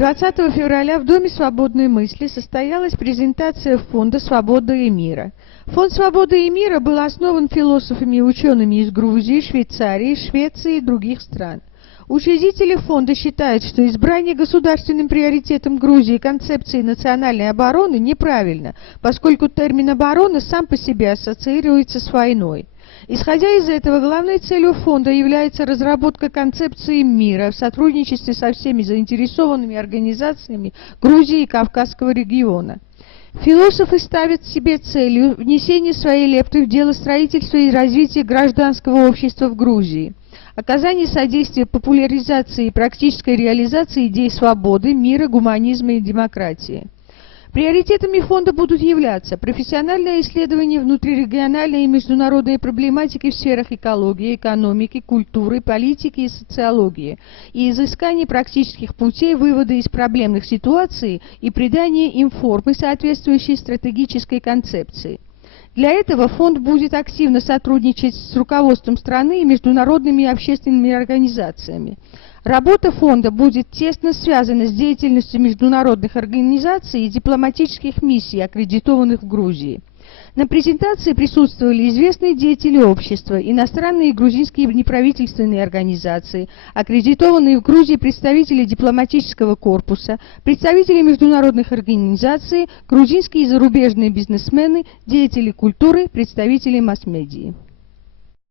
20 февраля в Доме свободной мысли состоялась презентация Фонда «Свобода и мира». Фонд «Свободы и мира» был основан философами и учеными из Грузии, Швейцарии, Швеции и других стран. Учредители фонда считают, что избрание государственным приоритетом Грузии концепции национальной обороны неправильно, поскольку термин «оборона» сам по себе ассоциируется с войной. Исходя из этого, главной целью фонда является разработка концепции мира в сотрудничестве со всеми заинтересованными организациями Грузии и Кавказского региона. Философы ставят себе целью внесения своей лепты в дело строительства и развития гражданского общества в Грузии, оказание содействия популяризации и практической реализации идей свободы, мира, гуманизма и демократии. Приоритетами фонда будут являться профессиональное исследование внутрирегиональной и международной проблематики в сферах экологии, экономики, культуры, политики и социологии, и изыскание практических путей вывода из проблемных ситуаций и придания им формы, соответствующей стратегической концепции. Для этого фонд будет активно сотрудничать с руководством страны и международными общественными организациями. Работа фонда будет тесно связана с деятельностью международных организаций и дипломатических миссий, аккредитованных в Грузии. На презентации присутствовали известные деятели общества, иностранные и грузинские неправительственные организации, аккредитованные в Грузии представители дипломатического корпуса, представители международных организаций, грузинские и зарубежные бизнесмены, деятели культуры, представители масс-медиа.